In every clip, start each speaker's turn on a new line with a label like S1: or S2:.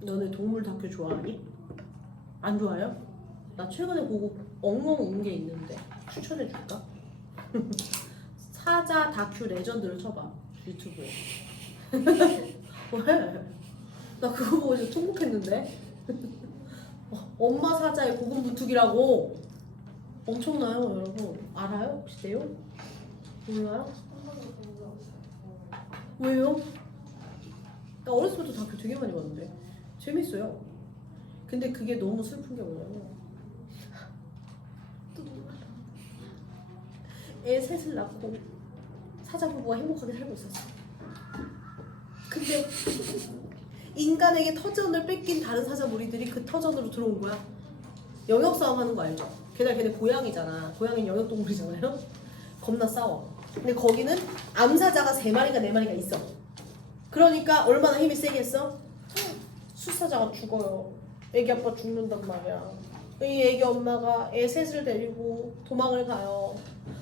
S1: 너네 동물 다큐 좋아하니? 안 좋아요? 나 최근에 보고 엉엉 운 게 있는데 추천해 줄까? 사자 다큐 레전드를 쳐봐 유튜브에 왜? 나 그거 보고 진짜 통곡했는데 어, 엄마 사자의 고군분투기라고 엄청나요 여러분 알아요? 혹시 내용? 몰라요? 왜요? 나 어렸을 때부터 다큐 되게 많이 봤는데 재밌어요. 근데 그게 너무 슬픈 게 뭐냐면 또 나. 애 셋을 낳고 사자 부부가 행복하게 살고 있었어. 근데 인간에게 터전을 뺏긴 다른 사자 무리들이 그 터전으로 들어온 거야. 영역 싸움 하는 거 알죠? 게다가 걔네 고양이잖아. 고양이는 영역 동물이잖아요. 겁나 싸워. 근데 거기는 암사자가 세 마리가 네 마리가 있어. 그러니까 얼마나 힘이 세겠어? 수사자가 죽어요. 애기 아빠 죽는단 말이야. 이 애기 엄마가 애 셋을 데리고 도망을 가요.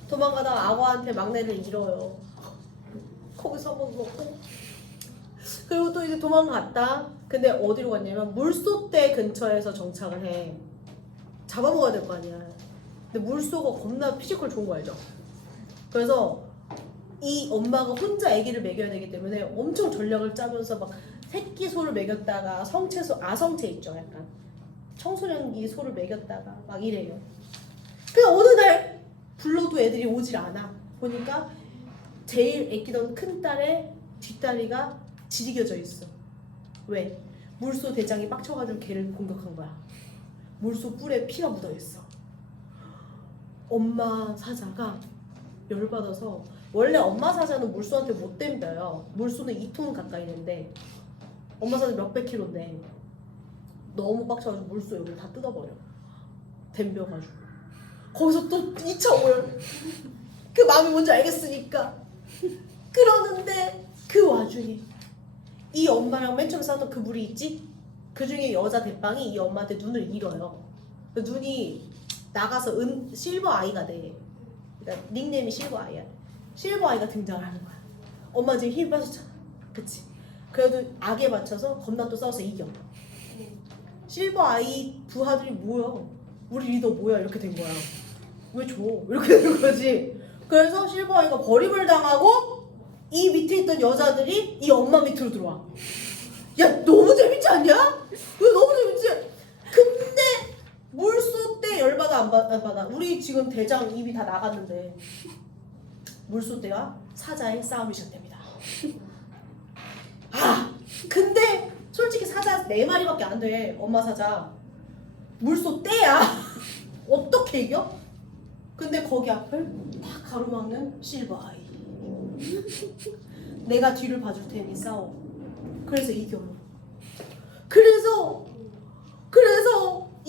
S1: 도망가다가 악어한테 막내를 잃어요. 거기서 한번 먹고. 그리고 또 이제 도망갔다. 근데 어디로 갔냐면 물소대 근처에서 정착을 해. 잡아먹어야 될 거 아니야. 근데 물소가 겁나 피지컬 좋은 거 알죠? 그래서 이 엄마가 혼자 아기를 먹여야 되기 때문에 엄청 전략을 짜면서 막 새끼 소를 먹였다가 성체소 아성체 있죠 약간 청소년기 소를 먹였다가 막 이래요. 그 어느 날 불러도 애들이 오질 않아. 보니까 제일 애끼던 큰 딸의 뒷다리가 지리겨져 있어. 왜? 물소 대장이 빡쳐가지고 걔를 공격한 거야. 물소 뿔에 피가 묻어 있어. 엄마 사자가 열받아서 원래 엄마 사자는 물소한테 못 댐벼요. 물소는 2톤 가까이 된대. 엄마 사자 몇백 킬로인데 너무 빡쳐가지고 물소 여기를 다 뜯어버려. 댐벼가지고. 거기서 또 2차 오열. 그 마음이 뭔지 알겠으니까. 그러는데 그 와중에 이 엄마랑 맨 처음 싸웠던 그 물이 있지? 그 중에 여자 대빵이 이 엄마한테 눈을 잃어요. 그 눈이 나가서 은 실버 아이가 돼. 그러니까 닉네임이 실버 아이야. 실버 아이가 등장을 하는 거야. 엄마 지금 힘 빠졌잖아. 그치? 그래도 악에 맞춰서 겁나 또 싸워서 이겨. 실버 아이 부하들이 뭐야? 우리 리더 뭐야? 이렇게 된 거야. 왜 줘? 이렇게 된 거지. 그래서 실버 아이가 버림을 당하고 이 밑에 있던 여자들이 이 엄마 밑으로 들어와. 야 너무 재밌지 않냐? 이거 너무 재밌지? 근데 물소 때 열받아 안, 받아? 우리 지금 대장 입이 다 나갔는데 물소 때와 사자의 싸움이 시작됩니다. 아 근데 솔직히 사자 네 마리밖에 안 돼. 엄마 사자 물소 때야. 어떻게 이겨? 근데 거기 앞을 다 가로막는 실버 아이. 내가 뒤를 봐줄 테니 싸워. 그래서. 그래서 그래서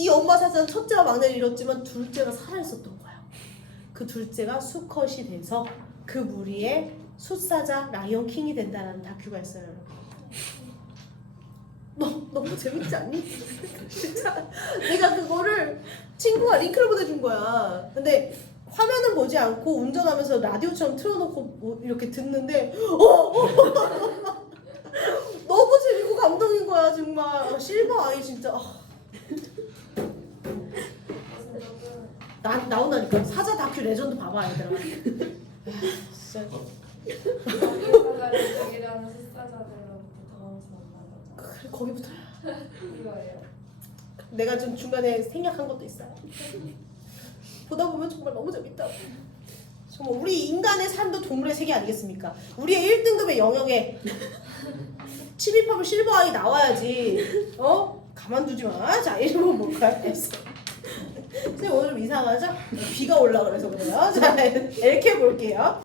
S1: 이 엄마 사자는 첫째와 막내를 잃었지만 둘째가 살아있었던 거야. 그 둘째가 수컷이 돼서 그 무리의 숫사자 라이언 킹이 된다는 다큐가 있어요. 너 너무 재밌지 않니? 진짜 내가 그거를 친구가 링크를 보내준 거야. 근데 화면은 보지 않고 운전하면서 라디오처럼 틀어놓고 뭐 이렇게 듣는데 어, 어, 너무 재밌고 감동인 거야 정말 어, 실버 아이 진짜 아, 나 나온다니까 사자 다큐 레전드 봐봐 얘들아 아, 진짜
S2: 여기다가 여기라는.
S1: 그래, 거기부터
S2: 이거예요.
S1: 내가 좀 중간에 생략한 것도 있어요 보다 보면 정말 너무 재밌다 정말 우리 인간의 삶도 동물의 세계 아니겠습니까 우리의 1등급의 영역에 침입하면 실버 아이 나와야지 어? 가만두지 마자 이러면 뭘까요? 선생님 오늘 좀 이상하죠? 비가 올라 그래서 그래요 자 이렇게 볼게요